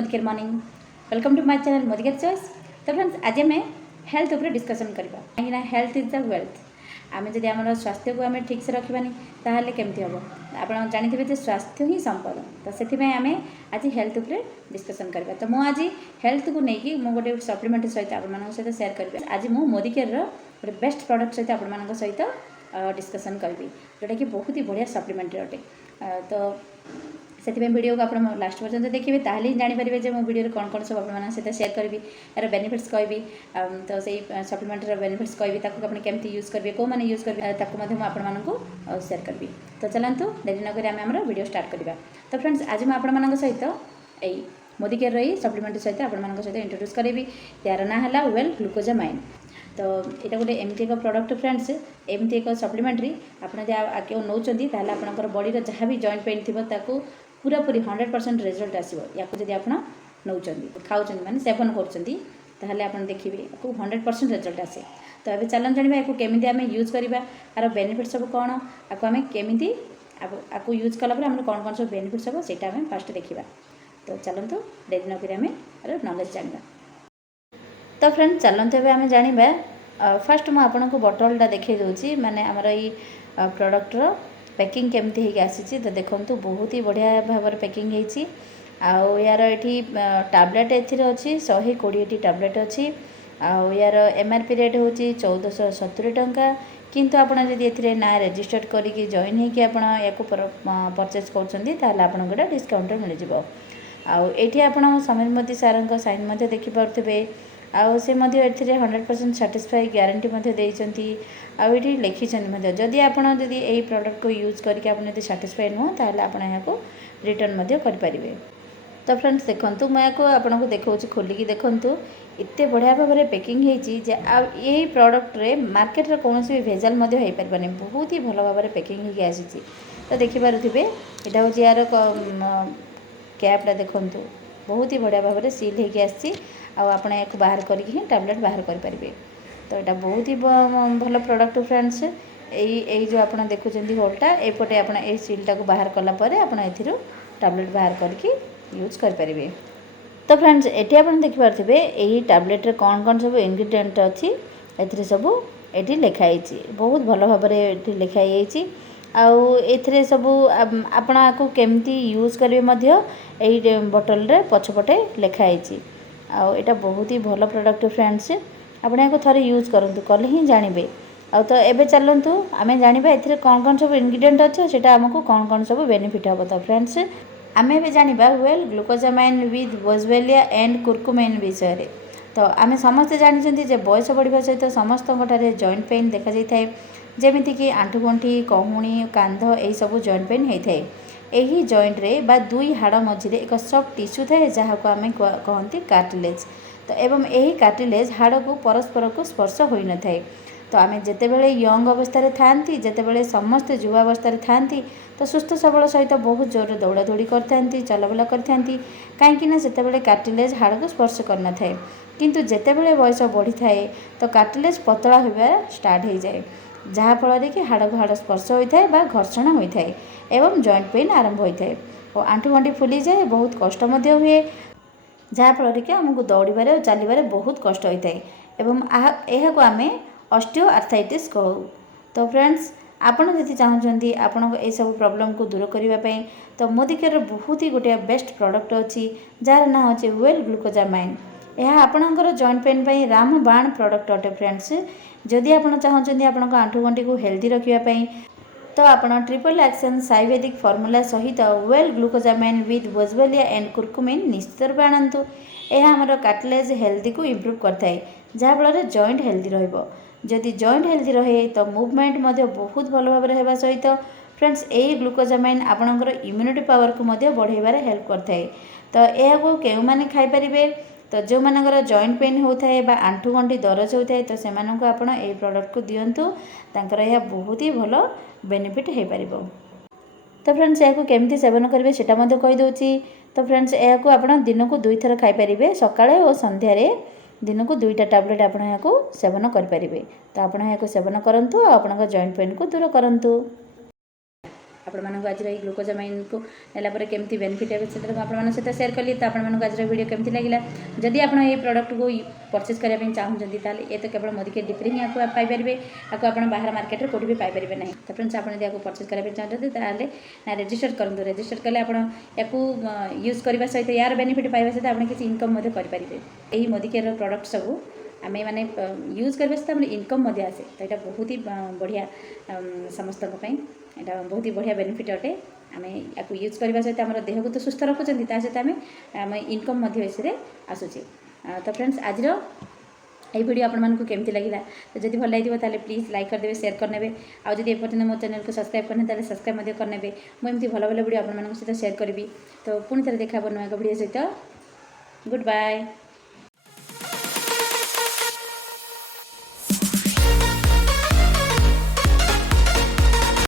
मोदिकेर morning welcome to my channel मोदिकेर choice. तो friends आज आम हेल्थ उपर डिस्कसन करवा कहीं हेल्थ इज द वेल्थ। आम जब आम स्वास्थ्य को आम ठीक से रखानी ताहले केमती हम आप जानते हैं स्वास्थ्य ही संपद। तो से आम आज हेल्थ उपर डिस्कसन करवा। तो मुझे आज हेल्थ को लेकिन मुझे गोटे सप्लीमेंट सहित आप सहित सेयार करी। आज मुझे मोदिकेर गोटे बेस्ट प्रोडक्ट सहित आप सहित डिस्कसन करी जोटा कि बहुत ही बढ़िया सप्लीमेंट अटे। तो से वीडियो को आप लास्ट पर्यटन देखिए ताहले ही जानीपारे जो मो वीडियो कौन कौन सब आप सहित सेयार करी यार बेनिफिट्स कहबी। तो से सप्लीमेंटर बेनिफिट्स कहबी ताकू आप केमती यूज करेंगे कौ मैंने यूज करेंगे आपको सेयार करी। तो चलतु डेरी नक आम वीडियो स्टार्ट करवा। तो फ्रेंड्स आज मुझे आपण सहित यही मोदिकेर रही सप्लीमेंट सहित आप सहित इंट्रोड्यूस करी। यार ना है वेल ग्लूकोजामाइन। तो यहाँ गोटे एमती एक प्रोडक्ट फ्रेंड्स एमती एक सप्लीमेंट्री आप नौकरी ताल आप बॉडी जहाँ भी जॉइंट पेन थी पूरा पूरी 100% रिजल्ट आसो। या जब आप नौकरी खाऊँ मैंने सेवन कर देखिए 100% रिजल्ट आसे। तो ये चलन जाना या केमी आम यूज करवा यार बेनिफिट सब कौन आपको आम केमी आपको यूज कलापर आम कौन कौन सब बेनिफिट्स हम से फास्ट देखा। तो चलतु डेरी नक आम नॉलेज जाना। तो फ्रेंड चलते हुए आम जाना फास्ट मुझे बटलटा देखी दूसरी माने आमर ये प्रोडक्टर पैकिंग केमती होगी आसी। तो देखो बहुत ही बढ़िया भाव में पैकिंग होती यार ये टैबलेट अच्छी 120 टैबलेट अच्छी यार MRP रेट हूँ 1470 टंका। किंतु आपड़ जब ना रेजिस्टर्ड करके जॉइन होगी परचेज कर डिस्काउंट मिल जाए। ये आप समीर मोदी सार साइन देखिपे आउ से 100% साटिस्फाई ग्यारंटी देती आठी लिखिं जदि आप यही प्रोडक्ट को यूज करके आप साटिस्फाई नुह ताल आप रिटर्न करें। तो फ्रेंड्स देखो मैं आपको देखा खोलिकी देखु एत बढ़िया भाव में पैकिंग यही प्रोडक्ट रे मार्केट रे कौन भी भेजाल हो पारे बहुत ही भल भाव में पैकिंग होगी आसी। तो देखिपे यहाँ हूँ यार कैपटा देखु बहुत ही बढ़िया भाव में सील होगी आसी आप बाहर करके टैबलेट बाहर करें। तो यहाँ बहुत ही भल प्रोडक्ट फ्रेंड्स यही जो आप देखुं होलटा एपटे आप सीलटा को बाहर कलापर आप टैबलेट बाहर करके यूज करें। तो फ्रेंड्स ये आप देखिपे यही टैबलेट रे कौन कौन सब इंग्रेडिएंट अच्छी ए सब ये लिखाई बहुत भल भाव में लिखाई आउ सब आपको केमती यूज करेंगे यही बटल रे पछपटे लिखाई आटा बहुत ही भल प्रोडक्ट फ्रेंड्स आपको थे यूज करूँ कले ही जानवे। तो एबे चलतु आम जाना ये कौन कौन सब इंग्रेडिएंट अच्छे से आमको कौन कौन सब बेनिफिट हम। तो फ्रेंड्स आम ए जाना well glucosamine with boswellia and कुरकुमाइन विषय। तो आम समस्ते जानते बयस बढ़ा सहित समस्त जॉइंट पेन देखा जाए जमीक आंठुगंठी कहूणी कांध यही सब जॉइंट पेन होता है। यही जॉइंट रे बा दुई हाड़ मझिरे एक सफ्ट टिश्यू थाए जहाँ को आम कहते कार्टिलेज। तो एवं यही कार्टिलेज हाड़ को परस्पर को स्पर्श हो न थाए। तो आम जितेबाला यंग अवस्था था जितेबाला समस्ते युवावस्था था तो सुस्थ सबल सहित बहुत जोर दौड़ा दौड़ी करते चलाबुला करते कहीं से कार्टिलेज हाड़ को स्पर्श करन थाए। किंतु जितेबाला बयस बढ़ी थाए तो कार्टिलेज पतला होगा स्टार्ट हो जाए जहाँफल कि हाड़ को हाड़ स्पर्श होता है घर्षण होता है एवं जॉइंट पेन आरंभ होता है और आंठुगंठी फुली जाए बहुत कष्ट हुए जहाँफल कि आमको दौड़े और चलने बहुत कष्ट होता है एवं यह को आम ऑस्टियो आर्थराइटिस कहू। तो फ्रेंड्स आपड़ जब चाहते आपण सब प्रॉब्लम को दूर करने तो मोदिकेर बहुत ही गोटे बेस्ट प्रोडक्ट अच्छी जार ना अच्छे वेल ग्लूकोजामाइन। यह आपणकर जॉइंट पेन पर रामबाण प्रोडक्ट अटे फ्रेंड्स। जदि आप चाहते आपण आंठुगंठी को हेल्दी रखापी तो आप ट्रिपल एक्शन आयुर्वेदिक फॉर्मूला सहित वेल glucosamine with boswellia and curcumin निश्चित रूप आणतु। यह आमर कार्टिलेज हेल्दी को इम्प्रूव करता जहाँफल जॉइंट हेल्दी रहिबो। जदि जॉइंट हेल्दी रहे तो मूवमेंट बहुत भल भाव में होगा सहित फ्रेंड्स यही ग्लूकोजामाइन आपणकर इम्यूनिटी पावर को बढ़ाइबार हेल्प करता है। तो यह क्यों मैंने खाईपारे तो जो मानकर जॉइंट पेन होता है बा आंठुगंठी दरज होता है तो से आप ये प्रोडक्ट को दिंतु तांकर यह बहुत ही भल बेनिफिट हो पार। तो फ्रेंड्स यह केमती सेवन करेंगे सेटा कहीदे। तो फ्रेंड्स यह आप दिन को 2 थर खाईपारे सकाळे और संध्यारे दिन को 2टा टैबलेट आप सेवन करें। तो आप सेवन करूँ आप जॉइंट पेन को दूर करूँ। ଆପଣମାନଙ୍କୁ ଆଜିର ଏଇ ଗ୍ଲୁକୋଜାମାଇନ୍କୁ ନେଲା ପରେ କେମିତି ବେନିଫିଟ୍ ହେବେ ସେଥିରେ ମୁଁ ଆପଣମାନଙ୍କ ସହିତ ସେୟାର କଲି। ତ ଆପଣମାନଙ୍କୁ ଆଜିର ଭିଡ଼ିଓ କେମିତି ଲାଗିଲା, ଯଦି ଆପଣ ଏଇ ପ୍ରଡ଼କ୍ଟକୁ ପରଚେଜ୍ କରିବା ପାଇଁ ଚାହୁଁଛନ୍ତି ତାହେଲେ ଏ ତ କେବଳ ମୋଦିକେୟାର ଡିପ୍ରେ ହିଁ ଆକୁ ପାଇପାରିବେ, ଆକୁ ଆପଣ ବାହାର ମାର୍କେଟରେ କେଉଁଠି ବି ପାଇପାରିବେ ନାହିଁ। ତ ଫ୍ରେଣ୍ଡସ୍ ଆପଣ ଯଦି ଆକୁ ପରଚେଜ୍ କରିବା ପାଇଁ ଚାହୁଁଛନ୍ତି ତାହେଲେ ନା ରେଜିଷ୍ଟର କରନ୍ତୁ। ରେଜିଷ୍ଟର କଲେ ଆପଣ ୟାକୁ ୟୁଜ୍ କରିବା ସହିତ ୟାର ବେନିଫିଟ୍ ପାଇବା ସହିତ ଆପଣ କିଛି ଇନକମ୍ ମଧ୍ୟ କରିପାରିବେ। ଏହି ମୋଦିକେୟାରର ପ୍ରଡ଼କ୍ଟ ସବୁ ଆମେ ମାନେ ୟୁଜ୍ କରିବା ସହିତ ଆମର ଇନକମ୍ ମଧ୍ୟ ଆସେ। ତ ଏଇଟା ବହୁତ ହି ବଢ଼ିଆ ସମସ୍ତଙ୍କ ପାଇଁ, ଏଇଟା ବହୁତ ହି ବଢ଼ିଆ ବେନିଫିଟ୍ ଅଟେ। ଆମେ ୟାକୁ ୟୁଜ୍ କରିବା ସହିତ ଆମର ଦେହକୁ ତ ସୁସ୍ଥ ରଖୁଛନ୍ତି, ତା ସହିତ ଆମେ ଇନକମ୍ ମଧ୍ୟ ଏଥିରେ ଆସୁଛି। ତ ଫ୍ରେଣ୍ଡସ୍ ଆଜିର এই ভিডিও ଆପଣମାନଙ୍କୁ କେମିତି ଲାଗିଲା, ତ ଯଦି ଭଲ ଲାଗିଥିବ ତାହେଲେ ପ୍ଲିଜ୍ ଲାଇକ୍ କରିଦେବେ, ସେୟାର କରିନେବେ। ଆଉ ଯଦି ଏପର୍ଯ୍ୟନ୍ତ ମୋ ଚ୍ୟାନେଲକୁ ସବସ୍କ୍ରାଇବ୍ କରିନେ ତାହେଲେ ସବସ୍କ୍ରାଇବ୍ ମଧ୍ୟ କରିନେବେ। ମୁଁ ଏମିତି ଭଲ ଭଲ ଭିଡ଼ିଓ ଆପଣମାନଙ୍କ ସହିତ ସେୟାର କରିବି। ତ ପୁଣି ଥରେ ଦେଖା ହେବ ନୂଆ ଏକ ଭିଡ଼ିଓ ସହିତ। Good bye.